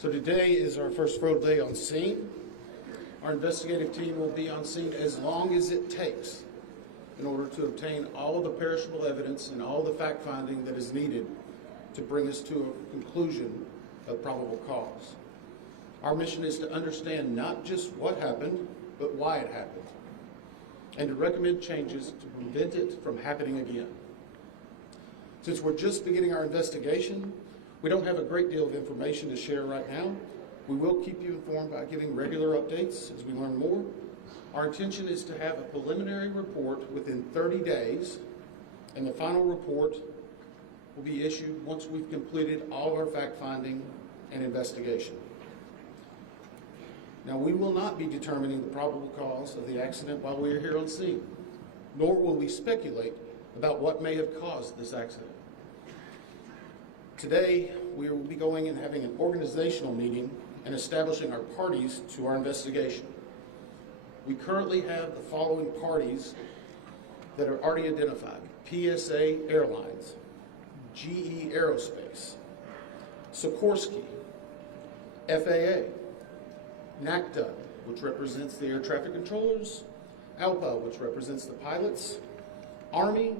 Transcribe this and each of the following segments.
So today is our first full day on scene. Our investigative team will be on scene as long as it takes in order to obtain all of the perishable evidence and all the fact-finding that is needed to bring us to a conclusion of probable cause. Our mission is to understand not just what happened, but why it happened, and to recommend changes to prevent it from happening again. Since we're just beginning our investigation, we don't have a great deal of information to share right now. We will keep you informed by giving regular updates as we learn more. Our intention is to have a preliminary report within 30 days, and the final report will be issued once we've completed all of our fact-finding and investigation. Now, we will not be determining the probable cause of the accident while we are here on scene, nor will we speculate about what may have caused this accident. Today, we will be going and having an organizational meeting and establishing our parties to our investigation. We currently have the following parties that are already identified: PSA Airlines, GE Aerospace, Sikorsky, FAA, NACTA, which represents the air traffic controllers, ALPA, which represents the pilots, Army,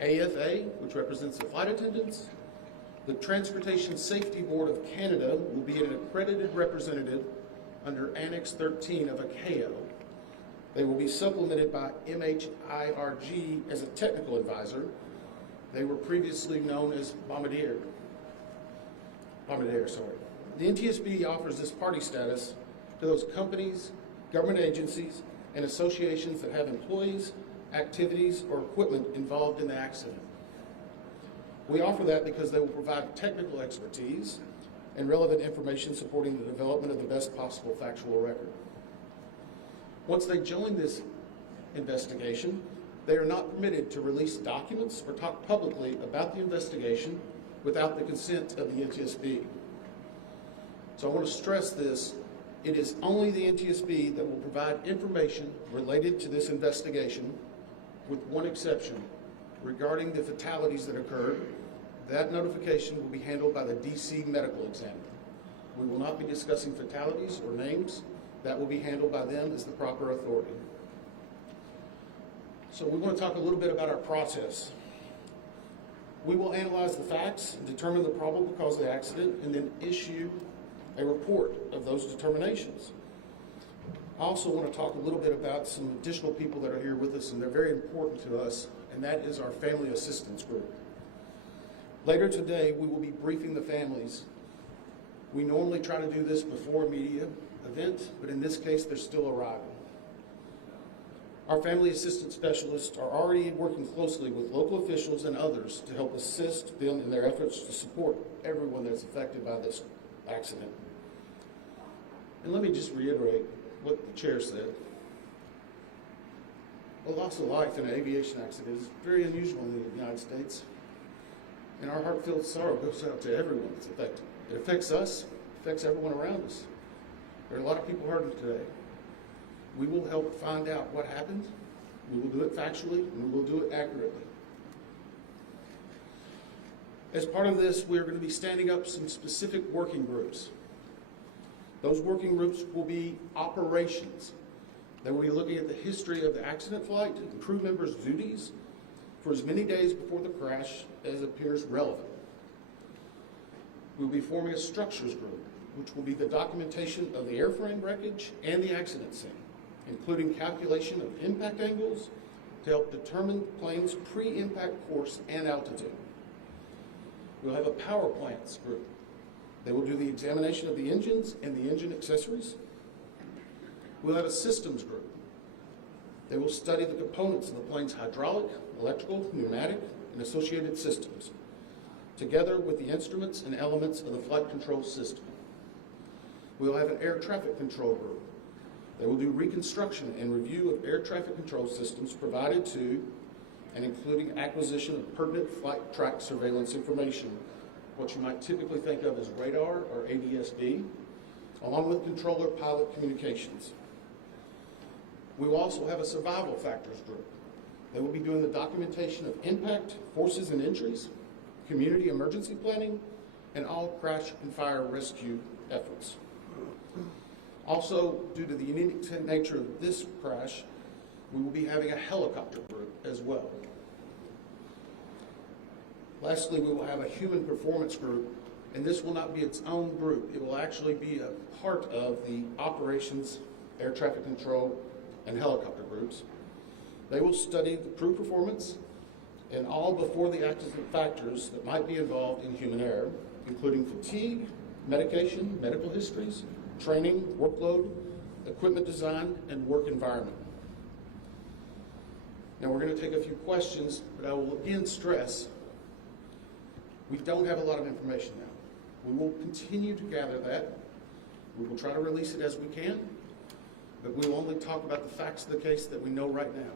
AFA, which represents the flight attendants. The Transportation Safety Board of Canada will be an accredited representative under Annex 13 of ICAO. They will be supplemented by MHIRG as a technical advisor. They were previously known as Bombardier. The NTSB offers this party status to those companies, government agencies, and associations that have employees, activities, or equipment involved in the accident. We offer that because they will provide technical expertise and relevant information supporting the development of the best possible factual record. Once they join this investigation, they are not permitted to release documents or talk publicly about the investigation without the consent of the NTSB. So I want to stress this. It is only the NTSB that will provide information related to this investigation, with one exception. Regarding the fatalities that occurred, that notification will be handled by the DC medical examiner. We will not be discussing fatalities or names. That will be handled by them as the proper authority. So we want to talk a little bit about our process. We will analyze the facts and determine the probable cause of the accident, and then issue a report of those determinations. I also want to talk a little bit about some additional people that are here with us, and they're very important to us, and that is our family assistance group. Later today, we will be briefing the families. We normally try to do this before a media event, but in this case, they're still arriving. Our family assistance specialists are already working closely with local officials and others to help assist them in their efforts to support everyone that's affected by this accident. And let me just reiterate what the chair said. A loss of life in an aviation accident is very unusual in the United States, and our heartfelt sorrow goes out to everyone that's affected. It affects us, it affects everyone around us. There are a lot of people hurting today. We will help find out what happened. We will do it factually, and we will do it accurately. As part of this, we're going to be standing up some specific working groups. Those working groups will be operations. They will be looking at the history of the accident flight and crew members' duties for as many days before the crash as appears relevant. We'll be forming a structures group, which will be the documentation of the airframe wreckage and the accident scene, including calculation of impact angles to help determine the plane's pre-impact course and altitude. We'll have a power plants group. They will do the examination of the engines and the engine accessories. We'll have a systems group. They will study the components of the plane's hydraulic, electrical, pneumatic, and associated systems, together with the instruments and elements of the flight control system. We'll have an air traffic control group. They will do reconstruction and review of air traffic control systems provided to and including acquisition of pertinent flight track surveillance information, what you might typically think of as radar or ADS-B, along with controller pilot communications. We will also have a survival factors group. They will be doing the documentation of impact, forces and injuries, community emergency planning, and all crash and fire rescue efforts. Also, due to the unique nature of this crash, we will be having a helicopter group as well. Lastly, we will have a human performance group, and this will not be its own group. It will actually be a part of the operations, air traffic control, and helicopter groups. They will study the crew performance and all before the accident factors that might be involved in human error, including fatigue, medication, medical histories, training, workload, equipment design, and work environment. Now we're going to take a few questions, but I will again stress we don't have a lot of information now. We will continue to gather that. We will try to release it as we can, but we will only talk about the facts of the case that we know right now.